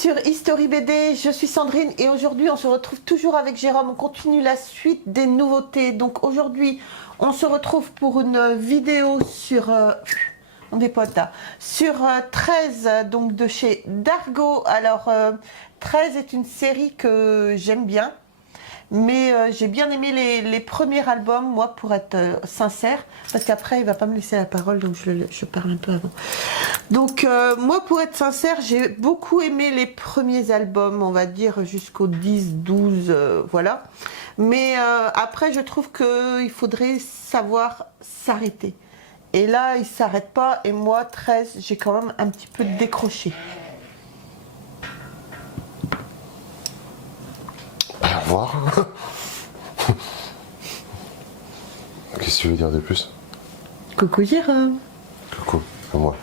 sur History BD, je suis Sandrine et aujourd'hui on se retrouve toujours avec Jérôme, on continue la suite des nouveautés. Donc aujourd'hui on se retrouve pour une vidéo sur, on dépote là, sur 13 donc de chez Dargo. Alors 13 est une série que j'aime bien. Mais j'ai bien aimé les premiers albums, moi, pour être sincère, parce qu'après, il va pas me laisser la parole, donc je parle un peu avant. Donc, moi, pour être sincère, j'ai beaucoup aimé les premiers albums, on va dire, jusqu'au 10, 12, voilà. Mais après, je trouve qu'il faudrait savoir s'arrêter. Et là, il ne s'arrête pas, et moi, 13, j'ai quand même un petit peu décroché. Au revoir. Qu'est-ce que tu veux dire de plus? Coucou Jérôme. Coucou, c'est moi.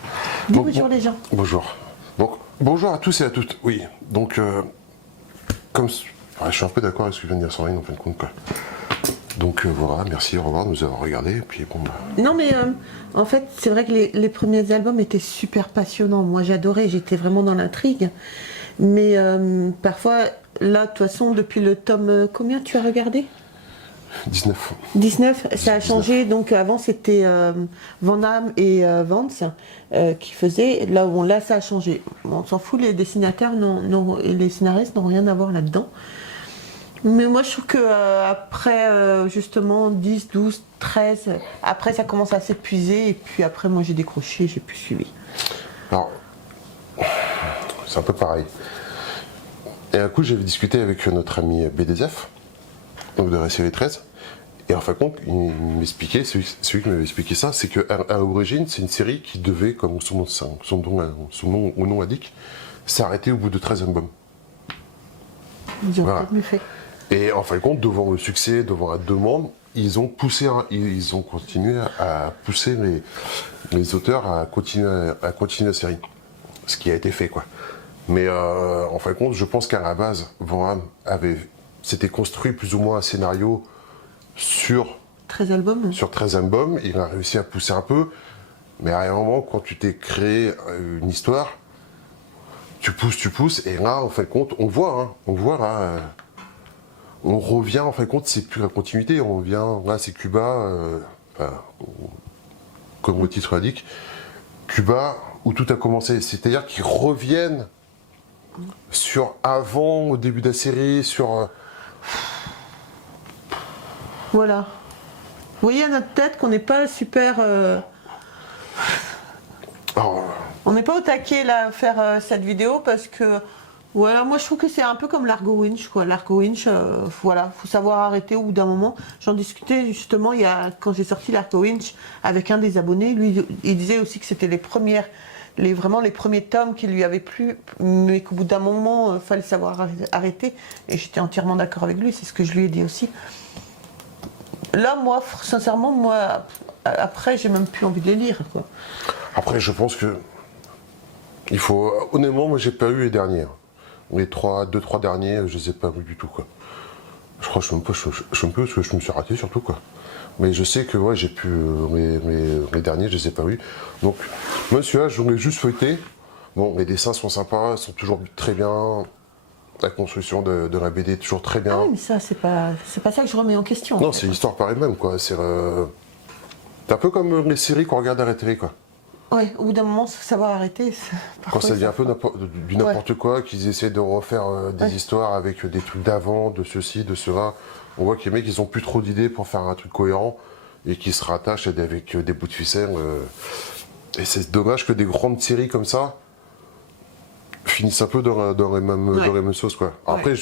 Dis Donc, bonjour les gens. Bonjour. Donc, bonjour à tous et à toutes. Oui, donc, comme... je suis un peu d'accord avec ce que vient de dire Sandrine, en fin de compte, quoi. Donc voilà, merci, au revoir de nous avoir regardé, et puis bon... Bah... Non mais en fait, c'est vrai que les premiers albums étaient super passionnants. Moi j'adorais, j'étais vraiment dans l'intrigue. Mais parfois, là, de toute façon, depuis le tome... combien tu as regardé? 19. 19, ça a 19. changé. Donc avant, c'était Van Damme et Vance qui faisaient. Là, bon, là, ça a changé. On s'en fout, les dessinateurs et les scénaristes n'ont rien à voir là-dedans. Mais moi, je trouve que après, justement, 10, 12, 13, après, ça commence à s'épuiser. Et puis après, moi, j'ai décroché, j'ai plus suivi. Alors, c'est un peu pareil. Et un coup, j'avais discuté avec notre ami BDSF, donc de la série 13, et en fin de compte, il m'expliquait, celui qui m'avait expliqué ça, c'est qu'à l'origine, c'est une série qui devait, comme son nom au nom indique, s'arrêter au bout de 13 albums. Ils ont Voilà. peut-être mieux fait. Et en fin de compte, devant le succès, devant la demande, ils ont continué à pousser les auteurs à continuer la série. Ce qui a été fait, quoi. Mais en fin de compte, je pense qu'à la base, Van Damme s'était construit plus ou moins un scénario sur 13 albums. Sur 13 albums. Il a réussi à pousser un peu. Mais à un moment, quand tu t'es créé une histoire, tu pousses. Et là, en fin de compte, on voit là... on revient, en fin de compte, c'est plus la continuité. On revient, là, c'est Cuba, comme le titre l'indique, Cuba, où tout a commencé. C'est-à-dire qu'ils reviennent sur avant, au début de la série, sur... Voilà. Vous voyez à notre tête qu'on n'est pas super... Oh, on n'est pas au taquet là à faire cette vidéo parce que... Voilà, moi je trouve que c'est un peu comme l'Argo Winch, quoi. L'Argo Winch, voilà, faut savoir arrêter au bout d'un moment. J'en discutais justement quand j'ai sorti l'Argo Winch avec un des abonnés. Lui, il disait aussi que c'était vraiment les premiers tomes qui lui avaient plu, mais qu'au bout d'un moment, il fallait savoir arrêter. Et j'étais entièrement d'accord avec lui, c'est ce que je lui ai dit aussi. Là, moi, sincèrement, après, j'ai même plus envie de les lire, quoi. Après, je pense que... il faut... Honnêtement, moi, j'ai pas eu les derniers. Les 2-3 derniers, je les ai pas vus du tout, quoi. Je crois que je sais même pas parce que je me suis raté, surtout, quoi. Mais je sais que, ouais, j'ai pu... les derniers, je les ai pas vus. Donc, moi, celui-là, je l'ai juste feuilleté. Bon, les dessins sont sympas, ils sont toujours très bien. La construction de la BD est toujours très bien. Ah oui, mais ça, c'est pas ça que je remets en question. Non, c'est l'histoire par elle-même, quoi. C'est un peu comme les séries qu'on regarde à la télé, quoi. Ouais, au bout d'un moment, savoir arrêter. Quand ça devient un peu du n'importe quoi, qu'ils essaient de refaire des histoires avec des trucs d'avant, de ceci, de cela. On voit que les mecs, ils ont plus trop d'idées pour faire un truc cohérent et qu'ils se rattachent avec des bouts de ficelle. Et c'est dommage que des grandes séries comme ça finissent un peu dans les mêmes sauces, quoi. Après,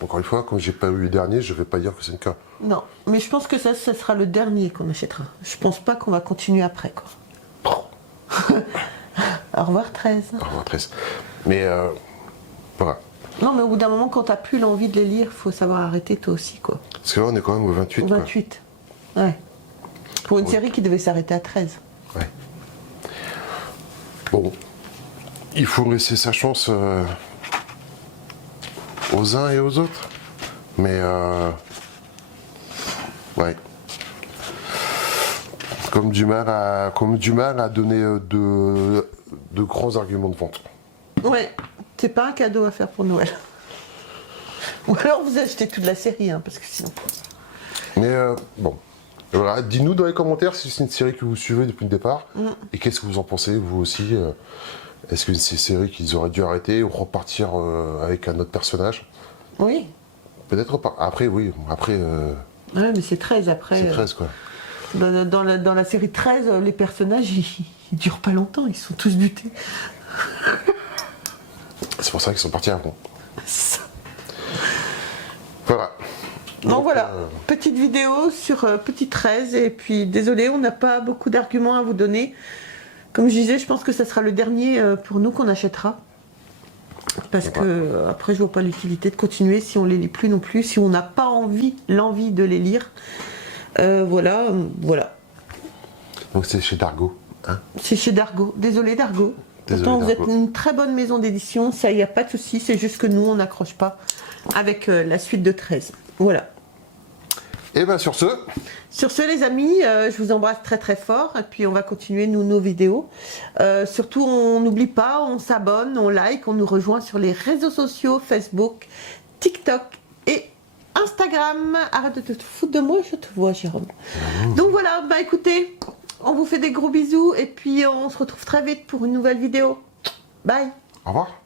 encore une fois, comme j'ai pas eu les derniers, je vais pas dire que c'est le cas. Non, mais je pense que ça sera le dernier qu'on achètera. Je pense pas qu'on va continuer après, quoi. Au revoir 13. Au revoir 13. Mais voilà. Non, mais au bout d'un moment, quand t'as plus l'envie de les lire, faut savoir arrêter toi aussi, quoi. Parce que là, on est quand même au 28. Au 28. Quoi. Ouais. Pour une série qui devait s'arrêter à 13. Ouais. Bon. Il faut laisser sa chance aux uns et aux autres. Mais ouais. Comme du mal à donner de grands arguments de vente. Ouais, C'est pas un cadeau à faire pour Noël. Ou alors vous achetez toute la série, hein, parce que sinon... Mais bon, voilà, dis-nous dans les commentaires si c'est une série que vous suivez depuis le départ. Et qu'est-ce que vous en pensez, vous aussi est-ce que c'est une série qu'ils auraient dû arrêter ou repartir avec un autre personnage? Oui. Peut-être pas. Après, oui. Après, Ouais, mais c'est 13 après. c'est 13, quoi. Dans la série 13, les personnages, ils durent pas longtemps, ils sont tous butés. C'est pour ça qu'ils sont partis avant. C'est ça. Voilà. Donc voilà, petite vidéo sur Petit 13, et puis désolé, on n'a pas beaucoup d'arguments à vous donner. Comme je disais, je pense que ça sera le dernier pour nous qu'on achètera. Parce que après, je vois pas l'utilité de continuer si on les lit plus non plus, si on n'a pas l'envie de les lire. Voilà. Donc c'est chez Dargo. Hein, C'est chez Dargo. Désolé Dargo. Désolé, Pourtant, vous êtes Dargo. une très bonne maison d'édition, ça, il n'y a pas de souci. C'est juste que nous, on n'accroche pas avec la suite de 13. Voilà. Et bien sur ce, Sur ce, les amis, je vous embrasse très très fort. Et puis, on va continuer nos vidéos. Surtout, on n'oublie pas, on s'abonne, on like, on nous rejoint sur les réseaux sociaux, Facebook, TikTok et Instagram. Arrête de te foutre de moi, je te vois, Jérôme. Donc voilà, bah écoutez, on vous fait des gros bisous. Et puis, on se retrouve très vite pour une nouvelle vidéo. Bye. au revoir.